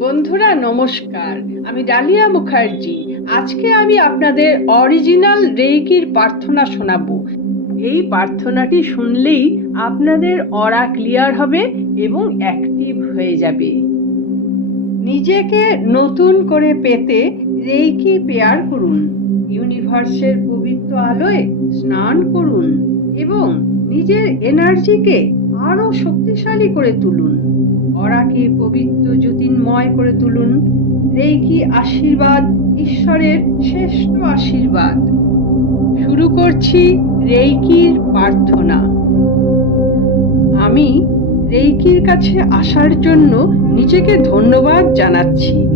বন্ধুরা, নমস্কার। আমি ডালিয়া মুখার্জি। আজকে আমি আপনাদের অরিজিনাল রেইকির প্রার্থনা শোনাবো। এই প্রার্থনাটি শুনলেই আপনাদের অরা ক্লিয়ার হবে এবং অ্যাক্টিভ হয়ে যাবে। নিজেকে নতুন করে পেতে রেইকি পেয়ার করুন, ইউনিভার্সের পবিত্র আলোয় স্নান করুন এবং নিজের এনার্জিকে আরও শক্তিশালী করে তুলুন। অরাকে পবিত্র জ্যোতির্ময় করে তুলুন। রেইকি আশীর্বাদ, ঈশ্বরের শ্রেষ্ঠ আশীর্বাদ। শুরু করছি রেইকির প্রার্থনা। আমি রেইকির কাছে আসার জন্য নিজেকে ধন্যবাদ জানাচ্ছি।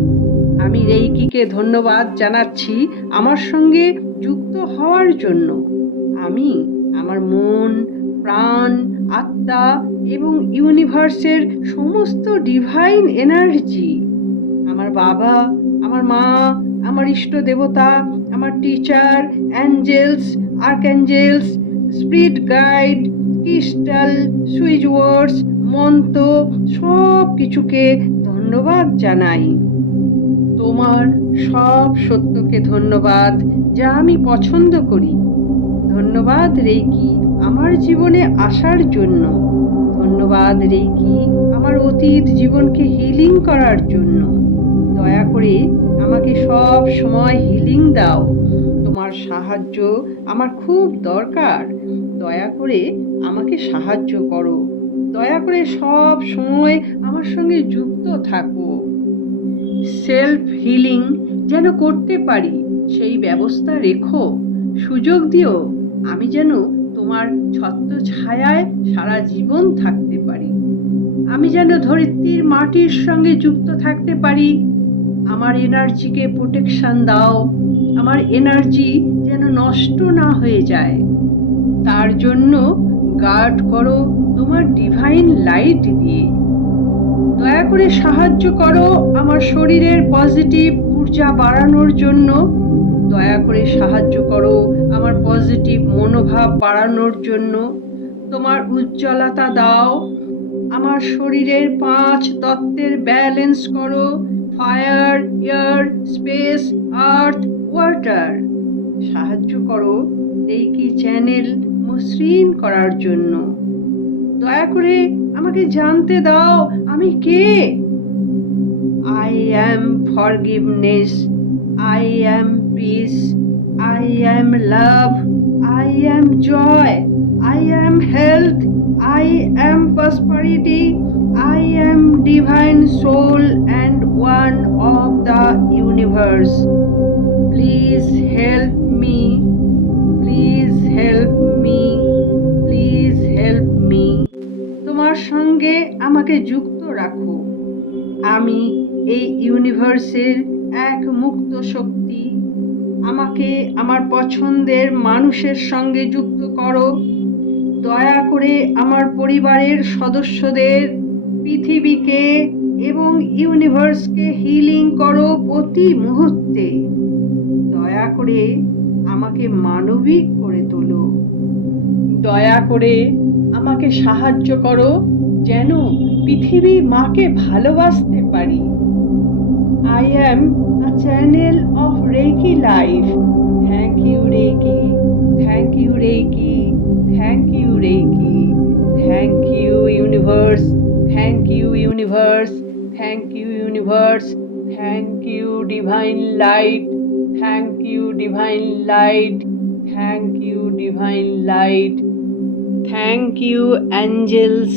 আমি রেইকিকে ধন্যবাদ জানাচ্ছি আমার সঙ্গে যুক্ত হওয়ার জন্য। আমি আমার মন, প্রাণ আত্মা এবং ইউনিভার্সের সমস্ত ডিভাইন এনার্জি আমার বাবা, আমার মা, আমার ইষ্ট দেবতা, আমার teacher angels archangels spirit guide crystal switch words মন্ত্র, সব কিছুকে ধন্যবাদ জানাই। তোমার সব সত্যকে ধন্যবাদ যা আমি পছন্দ করি। ধন্যবাদ, রেইকি। আমার জীবনে আসার জন্য। ধন্যবাদ রেইকি আমার অতীত জীবনকে হিলিং করার জন্য। দয়া করে আমাকে সব সময় হিলিং দাও। তোমার সাহায্য আমার খুব দরকার। দয়া করে আমাকে সাহায্য করো। দয়া করে সব সময় আমার সঙ্গে যুক্ত থাকো। সেলফ হিলিং যেন করতে পারি, সেই ব্যবস্থা রেখো। সুযোগ দিও, আমি যেন তোমার ছত্র ছায়ায় সারা জীবন থাকতে পারি। আমি যেন ধরিত্রীর মাটির সঙ্গে যুক্ত থাকতে পারি। আমার এনার্জিকে প্রোটেকশন দাও। আমার এনার্জি যেন নষ্ট না হয়ে যায়। তার জন্য গার্ড করো তোমার ডিভাইন লাইট দিয়ে। দয়া করে সাহায্য করো আমার শরীরের পজিটিভ ঊর্জা বাড়ানোর জন্য। দয়া করে সাহায্য করো আমার পজিটিভ মনোভাব বাড়ানোর জন্য। তোমার উজ্জ্বলতা দাও। আমার শরীরের পাঁচ তত্ত্বের ব্যালেন্স করো। Fire air space earth water সাহায্য করো রেইকি চ্যানেল মসৃণ করার জন্য। দয়া করে আমাকে জানতে দাও, আমি কে? I am forgiveness I am peace I am love I am joy I am health I am prosperity I am divine soul and one of the universe please help me please help me please help me তোমার সঙ্গে আমাকে যুক্ত রাখো। আমি এই ইউনিভার্সের এক মুক্ত শক্তি। আমাকে আমার পছন্দের মানুষের সঙ্গে যুক্ত করো। দয়া করে আমার পরিবারের সদস্যদের, পৃথিবীকে এবং ইউনিভার্সকে হিলিং করো প্রতি মুহূর্তে। দয়া করে আমাকে মানবিক করে তোলো। দয়া করে আমাকে সাহায্য করো যেন পৃথিবী মাকে ভালোবাসতে পারি। I am a channel of Reiki life. Thank you, Reiki. Thank you, Reiki. Thank you, Reiki. Thank you, universe. Thank you, universe. Thank you, universe. Thank you, divine light. Thank you, divine light. Thank you, divine light. Thank you, angels.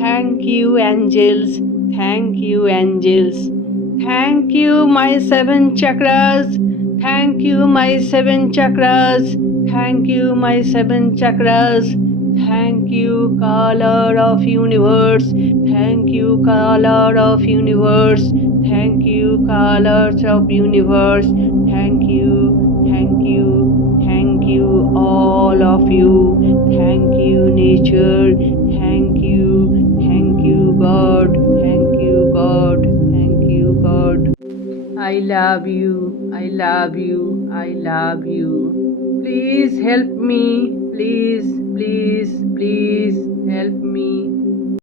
Thank you, angels. Thank you, angels. Thank you, my seven chakras. Thank you, my seven chakras. Thank you, my seven chakras. Thank you, color of universe. Thank you, color of universe. Thank you, colors of universe. Thank you, thank you, thank you, all of you. Thank you, nature. Thank love you i love you i love you. Please help me please please please help me